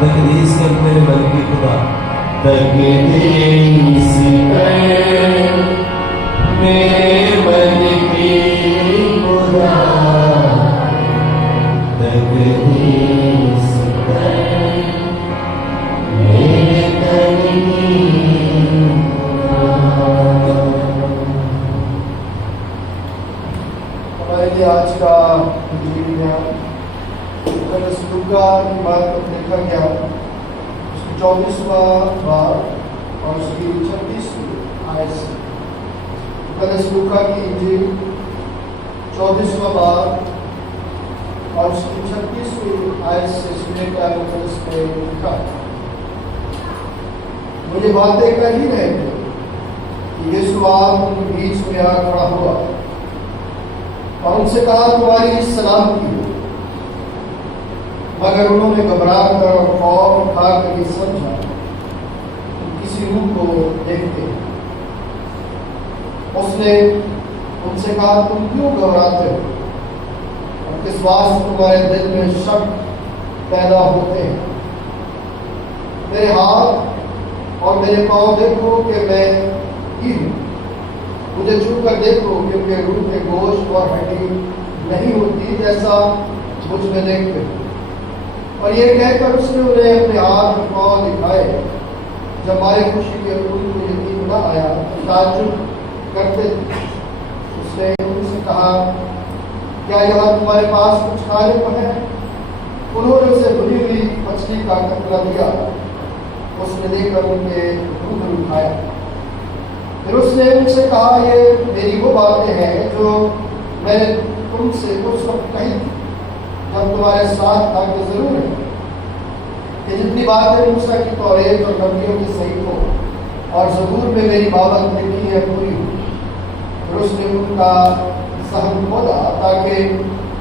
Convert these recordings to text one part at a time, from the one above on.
تقدیس کرتے ہیں بلکہ خدا تقدیس کر میرے من کی خدا تقدیس کر میرے تن کی ہمارے لیے آج کا لوکا کی بات پر دیکھا گیا اس کی 24واں باب اور اس کی 36ویں آیت سے لوکا کی انجیل 24واں باب اور اس کی 36ویں آیت سے سننے کا مقدس میں لکھا مجھے باتیں کر ہی رہے تھے کہ یسوع آپ ان کے بیچ میں آ کھڑا ہوا اور ان سے کہا تمہاری سلامتی ہو، مگر انہوں نے گھبرا کر اور خوف کھا کر یہ سمجھا کہ کسی روح کو دیکھتے ہیں۔ اس نے ان سے کہا تم کیوں گھبراتے ہو اور کس بات سے تمہارے دل میں شک پیدا ہوتے ہیں؟ میرے ہاتھ اور میرے پاؤں دیکھو کہ میں ہی ہوں، مجھے چھو کر دیکھو کیونکہ روح کے گوشت اور ہڈی نہیں ہوتی جیسا مجھ میں دیکھتے ہو۔ اور یہ کہہ کر اس نے انہیں اپنے ہاتھ اور پاؤں دکھائے۔ جب ہماری خوشی کے ان کو یقین نہ آیا تعجب کرتے تھے۔ اس نے ان سے کہا کیا یہاں تمہارے پاس کچھ کھانے کو ہے؟ انہوں نے اسے بھنی ہوئی مچھلی کا ٹکڑا دیا، اس نے دے کر ان کے روبرو کھایا۔ پھر اس نے ان سے کہا یہ میری وہ باتیں ہیں جو میں نے تم سے اس وقت کہی تھی جب تمہارے ساتھ تھا کہ ضرور ہے کہ جتنی باتیں موسیٰ کی توریت اور نبیوں کے صحیفوں اور زبور میں میری بابت لکھی ہے پوری ہوئی۔ پھر اس نے ان کا ذہن کھولا تاکہ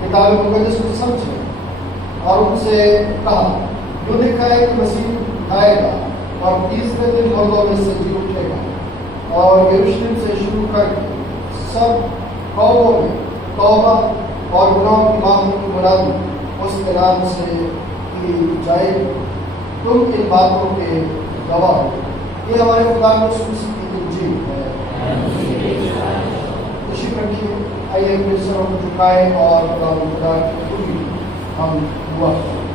کتاب مقدس کو سمجھے اور ان سے کہا جو لکھا ہے کہ مسیح آئے گا اور تیسرے دن مردوں میں سے جی اٹھے گا اور یروشلم سے شروع کر سب قوموں میں توبہ اور گناہوں کی معافی کی منادی اس کے نام سے کی جائے گی۔ تم ان باتوں کے گواہ ہو۔ یہ ہمارے خدا مسیح کی انجیل ہے۔ تشریف رکھیے، آئیے اپنے سروں کو جھکائیں اور خدا کی پوری ہم دعا کریں۔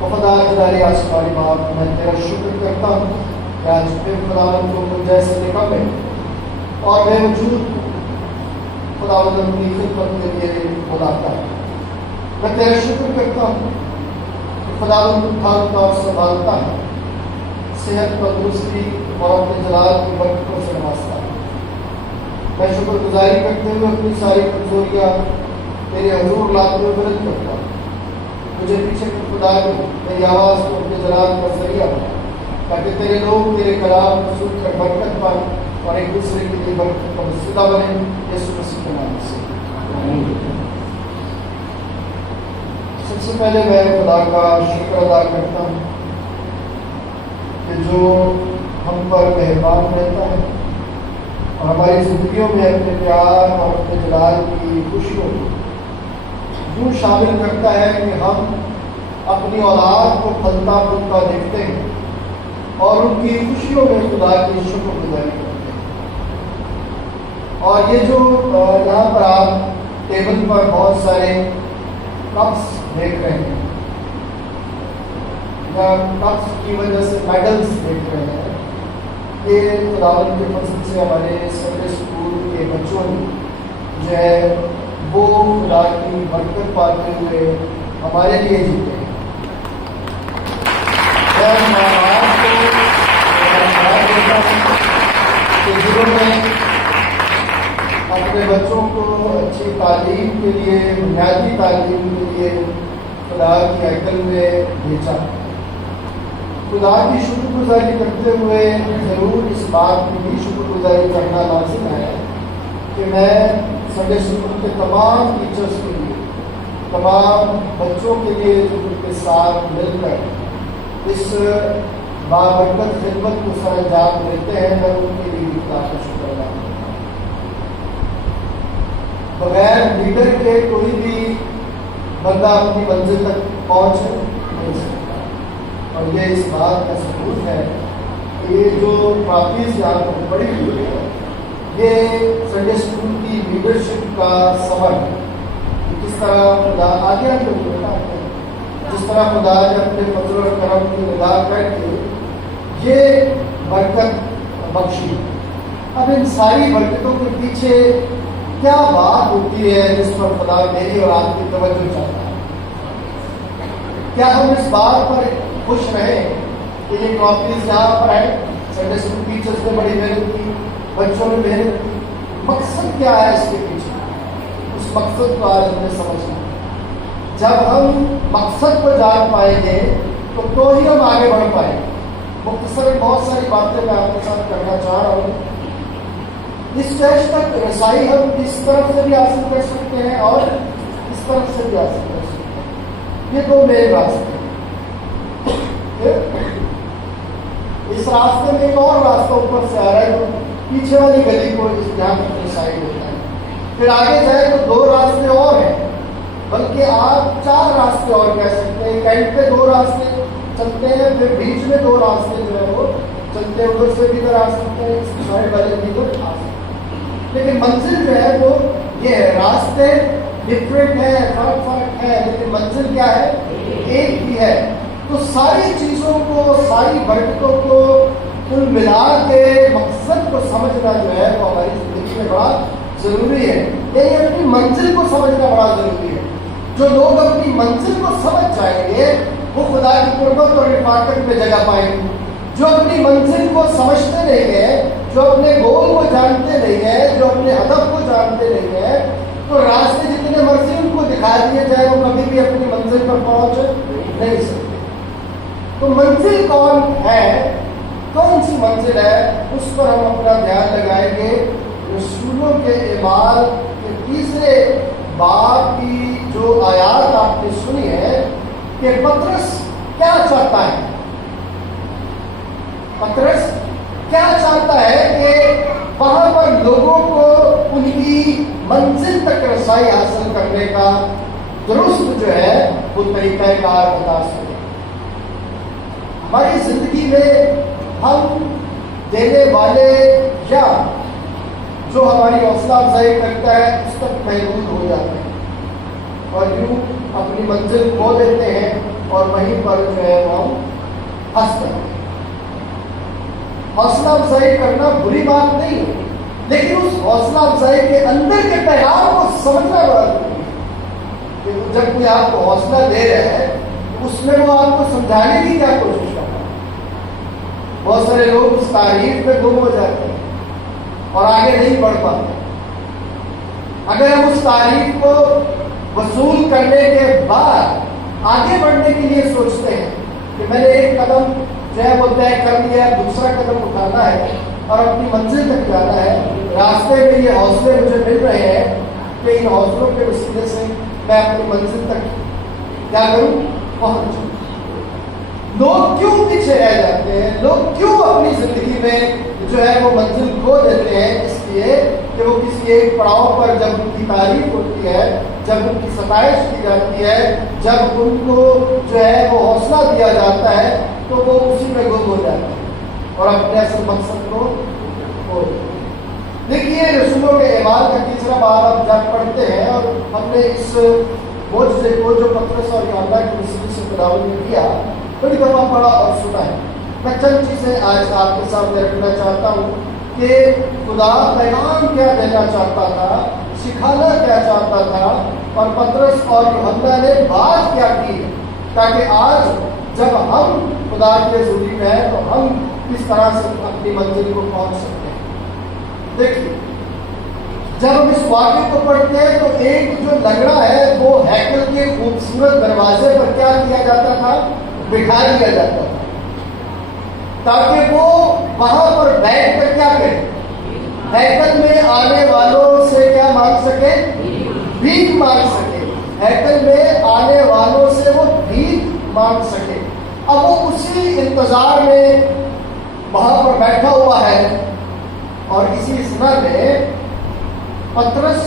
وفادار خدائے آسمانی باپ، میں تیرا شکر کرتا ہوں کہ آج پھر خداوند کو مجھ جیسے نکم ہے اور بے وجود خداوند اپنی خدمت کے لیے بلاتا ہے۔ میں تیرا شکر کرتا ہوں کہ خداوند اٹھاتا اور سنبھالتا ہے، صحت تندرستی اور اپنے جلال کی برکتوں سے نوازتا ہے۔ میں شکر گزاری کرتے ہوئے اپنی ساری کمزوریاں تیرے حضور لاتے ہوئے مدد کرتا ہوں۔ مجھے پیچھے کی خدا نے میری آواز کو اپنے جلال کا ذریعہ بنا تاکہ تیرے لوگ تیرے کلام کو سن کر برکت پائیں اور ایک دوسرے کے لیے برکت کا وسیلہ بنے، یسوع مسیح کے نام سے۔ سب سے پہلے میں خدا کا شکر ادا کرتا ہوں کہ جو ہم پر مہربان رہتا ہے اور ہماری زندگیوں میں اپنے پیار اور اپنے جلال کی خوشیوں کو یوں شامل کرتا ہے کہ ہم اپنی اولاد کو پھلتا پھولتا دیکھتے ہیں اور ان کی خوشیوں میں خدا کی شکر گزاری کرتے ہیں۔ اور یہ جو یہاں پر آپ ٹیبل پر بہت سارے کپس دیکھ رہے ہیں یا کپس کی وجہ سے میڈلز دیکھ رہے ہیں، یہ خداوند کے فضل سے ہمارے سنڈے اسکول کے بچوں نے جو ہے وہ خدا کی برکت پاتے ہوئے ہمارے لیے جیتے ہیں۔ جنہوں نے اپنے بچوں کو اچھی تعلیم کے لیے، بنیادی تعلیم کے لیے خدا کی ہیکل میں بھیجا، خدا کی شکر گزاری کرتے ہوئے ضرور اس بات کی بھی شکر گزاری کرنا لازم ہے کہ میں سنڈے اسکول کے تمام ٹیچرس کے لیے، تمام بچوں کے لیے جو ان کے ساتھ مل کر اس بابرکت خدمت کو سر انجام دیتے ہیں، میں ان کے لیے خدا کا شکر ادا کرتا ہوں۔ بغیر لیڈر کے کوئی بھی بندہ اپنی منزل تک پہنچ نہیں سکتا. اور یہ اس بات کا ثبوت ہے کہ یہ جو ٹرافیز یہاں پر پڑی ہوئی ہے یہ سنڈے اسکول کی لیڈرشپ کا سبب ہے. کس طرح خدا آگے آگے بتاتا ہے، جس طرح خدا نے اپنے فضل و کرم کی نگاہ کر کے یہ برکت بخشی. اب ان ساری برکتوں کے پیچھے کیا بات ہوتی ہے جس پر خدا میری اور آپ کی توجہ چاہتا ہے؟ کیا ہم اس بات پر خوش رہیں کہ یہ ٹرافیز یہاں پر ہے؟ سنڈے اسکول ٹیچرز نے بڑی محنت کی، بچوں نے محنت کی. مقصد کیا ہے اس کے پیچھے؟ اس مقصد کو آج ہمیں سمجھنا. جب ہم مقصد کو جان پائیں گے تو ہی ہم آگے بڑھ پائیں گے. مختصر بہت ساری باتیں میں آپ کے ساتھ کرنا چاہ رہا ہوں. اس اسٹیج تک رسائی ہم اس طرف سے بھی حاصل کر سکتے ہیں اور اس طرف سے بھی حاصل کر سکتے ہیں. یہ دو مین راستے ہیں. اس راستے میں ایک اور راستہ اوپر سے آ رہا ہے جو پیچھے والی گلی کو یہاں تک رسائی ہوتا ہے. پھر آگے جائے تو دو راستے اور ہیں، بلکہ آپ چار راستے اور کہہ سکتے ہیں. کینٹ پہ دو راستے چلتے ہیں، پھر بیچ میں دو راستے جو ہے وہ چلتے ہیں. ادھر سے بھی ادھر آ سکتے ہیں، اس سائڈ والے بھی ادھر آ سکتے ہیں. لیکن منزل جو ہے وہ یہ ہے. راستے ڈفرینٹ ہے، فرق فرق ہے، لیکن منزل کیا ہے؟ ایک ہی ہے. تو ساری چیزوں کو، ساری برکتوں کو کل ملا کے مقصد کو سمجھنا جو ہے وہ ہماری زندگی میں بڑا ضروری ہے. یعنی اپنی منزل کو سمجھنا بڑا ضروری ہے. جو لوگ اپنی منزل کو سمجھ جائیں گے وہ خدا کی قربت اور رفاقت میں جگہ پائیں گے. جو اپنی منزل کو سمجھتے نہیں ہیں، جو اپنے گول کو جانتے نہیں ہیں، جو اپنے ہدف کو جانتے نہیں ہیں، تو راستے جتنے مرضی ان کو دکھا دیے جائے وہ کبھی بھی اپنی منزل پر پہنچ نہیں سکتے. تو منزل کون ہے، کون سی منزل ہے، اس پر ہم اپنا دھیان لگائیں گے. رسولوں کے اعمال کے تیسرے باب کی جو آیات آپ نے سنی ہے کہ پطرس کیا چاہتا ہے. پطرس کیا چاہتا ہے کہ وہاں پر لوگوں کو ان کی منزل تک رسائی حاصل کرنے کا درست جو ہے وہ طریقہ کار بتا سکے. ہماری زندگی میں ہم دینے والے یا جو ہماری حوصلہ افزائی کرتا ہے اس تک محدود ہو جاتے ہیں اور یوں اپنی منزل کھو دیتے ہیں اور وہیں پر جو ہے وہ ہم پھنس جاتے ہیں. حوصلہ افزائی کرنا بری بات نہیں ہے، لیکن اس حوصلہ افزائی کے اندر کے پیغام کو سمجھنا بڑا ضروری ہے. کہ جب کوئی آپ کو حوصلہ دے رہا ہے تو اس میں وہ آپ کو سمجھانے کی کیا کوشش کر رہا ہے. بہت سارے لوگ اس تعریف میں گم ہو جاتے ہیں اور آگے نہیں بڑھ پاتے. اگر ہم اس تعریف کو وصول کرنے کے بعد آگے بڑھنے کے لیے سوچتے ہیں کہ میں نے ایک قدم جو ہے وہ طے کر لیا ہے، دوسرا قدم اٹھانا ہے اور اپنی منزل تک جانا ہے، راستے میں یہ حوصلے مجھے مل رہے ہیں کہ ان حوصلوں کے وسیلے سے میں اپنی منزل تک کیا کروں، پہنچوں. لوگ کیوں پیچھے رہ جاتے ہیں، لوگ کیوں اپنی زندگی میں جو ہے وہ منزل کھو دیتے ہیں؟ اس لیے کہ وہ کسی ایک پڑاؤ پر جب ان کی تعریف ہوتی ہے، جب ان کی ستائش کی جاتی ہے، جب ان کو جو ہے وہ حوصلہ دیا جاتا ہے تو وہ اسی میں گم ہو جاتا ہے اور اپنے اصل مقصد کو کھو دیتے ہیں. دیکھیے رسولوں کے اعمال کا تیسرا باب اب جب پڑھتے ہیں اور ہم نے اس معجزے کو جو پطرس اور یوحنا کی وسیلے سے خداوند نے کیا بڑی دفعہ پڑھا اور سنا ہے. میں چند چیزیں آج آپ کے سامنے رکھنا چاہتا ہوں کہ خدا پیغام کیا دینا چاہتا تھا، سکھانا کیا چاہتا تھا اور پطرس اور یوحنا نے بات کیا کی، تاکہ آج جب ہم خدا کے حضوری میں ہیں تو ہم کس طرح سے اپنی منزل کو پہنچ سکتے ہیں. دیکھیے جب ہم اس واقعے کو پڑھتے ہیں تو ایک جو لنگڑا ہے وہ ہیکل کے خوبصورت دروازے پر کیا کیا جاتا تھا، بٹھا دیا جاتا تھا تاکہ وہ وہاں پر بیٹھ کر کیا کرے، ہیکل میں آنے والوں سے کیا مانگ سکے، بھیک مانگ سکے. ہیکل میں آنے والوں سے وہ بھیک مانگ سکے. اب وہ اسی انتظار میں وہاں پر بیٹھا ہوا ہے اور اسی سنا میں پطرس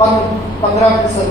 15%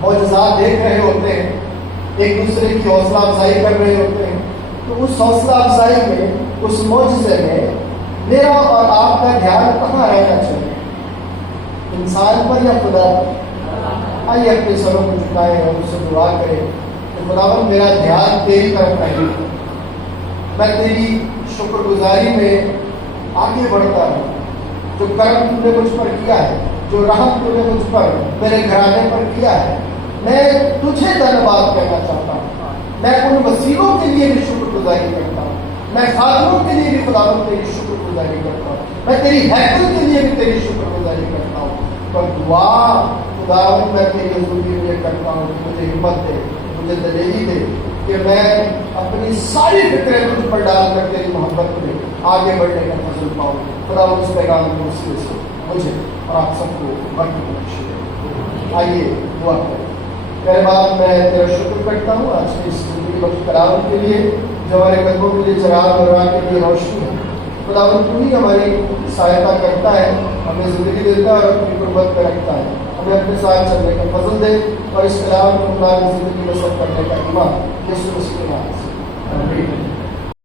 معجزات دیکھ رہے ہوتے ہیں، ایک دوسرے کی حوصلہ افزائی کر رہے ہوتے ہیں، تو اس حوصلہ افزائی میں، اس معجزے میں میرا اور آپ کا دھیان کہاں رہنا چاہیے؟ انسان پر یا خدا پر؟ آئیے اپنے سروں کو جھکائیں اور اس سے دعا کریں کہ خداوند میرا دھیان تیری طرف نہیں، میں تیری شکر گزاری میں آگے بڑھتا ہوں۔ جو کرم تم نے مجھ پر کیا ہے، جو رحم تم نے مجھ پر، میرے گھرانے پر کیا ہے، میں تجھے دھنیواد کہنا چاہتا ہوں۔ میں ان وسیلوں کے لیے بھی شکر گزاری کرتا ہوں، میں خادموں کے لیے بھی خداوند تیری شکر گزاری کرتا ہوں، میں تیری ہیکل کے لیے بھی تیری شکر گزاری کرتا ہوں۔ پر دعا خداوند میں تیری حضور کے لیے کرتا ہوں کہ مجھے ہمت دے، مجھے دلیری دے کہ میں اپنی ساری فکریں تجھ پر ڈال کر تیری محبت میں آگے بڑھنے کا فضل پاؤں۔ خداوند اس پیغام کے وسیلے سے مجھے اور آپ سب کو برکت بخشے۔ آئیے دعا کریں۔ پہلے بات میں تیرا شکر کرتا ہوں آج کے اس زندگی بخش کلام کے لیے، جو ہمارے قدموں کے لیے چراغ اور راہ کے لیے روشنی ہے۔ خداوند تو ہی ہماری سہایتا کرتا ہے، ہمیں زندگی دیتا ہے اور اپنی قربت پہ رکھتا ہے۔ ہمیں اپنے ساتھ چلنے کا فضل دے اور اس کلام کو ہماری زندگی میں سب کرنے کا ایمان یسوع مسیح کے نام سے آمین۔